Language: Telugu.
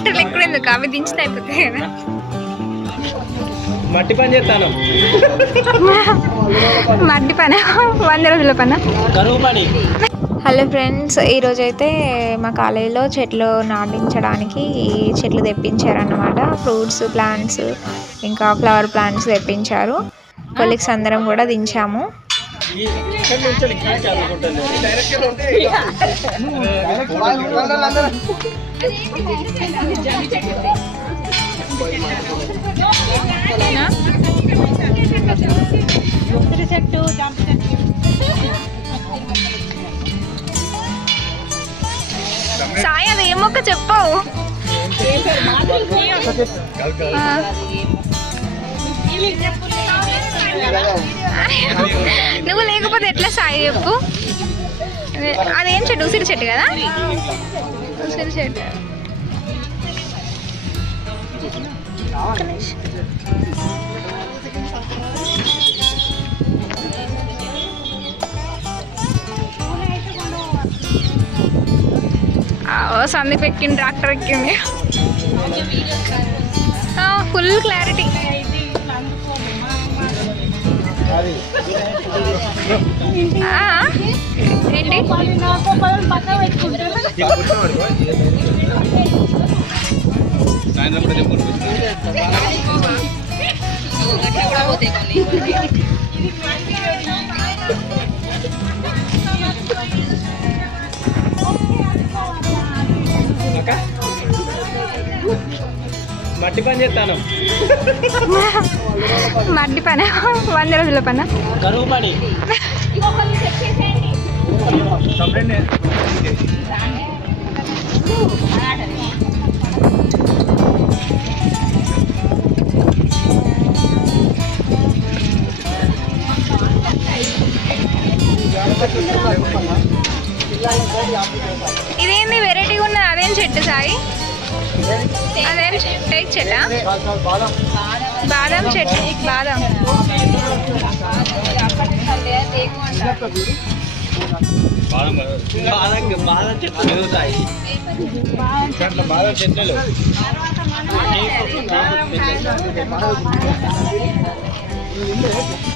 ట్రాక్టర్లు ఎక్కడ ఎందుకు అవి దించితే అయిపోతాయి కదా. మట్టి పని చేస్తాను. మట్టి పని 100 రోజుల పని. కరువు పని. హలో ఫ్రెండ్స్, ఈరోజు అయితే మా కాలేజీలో చెట్లు నాటించడానికి చెట్లు తెప్పించారన్నమాట. ఫ్రూట్స్ ప్లాంట్స్ ఇంకా ఫ్లవర్ ప్లాంట్స్ తెప్పించారు. కొలీగ్స్ అందరం కూడా దించాము. సాయి అది ఏ మొక్క చెప్పవు. నువ్వు లేకపోతే ఎట్లా సాయి చెప్పు. అదేం చెట్టు? ఉసిరి చెట్టు కదా. ఉసిరి చెట్టు. సందీప్ ఎక్కింది, ట్రాక్టర్ ఎక్కింది. Full clarity. ఏంటి మట్టి పని చేస్తాను. మట్టి పని 100 రోజుల పని. కరువు పని. ఇదేంది వెరైటీగా ఉన్నది? అదేం చెట్టు సాయి? అదేం టేక్ చెట్టా? బాదం చెట్టు. బాదం బాదం చెట్లు పెరుగుతాయి. బాదం చెట్లు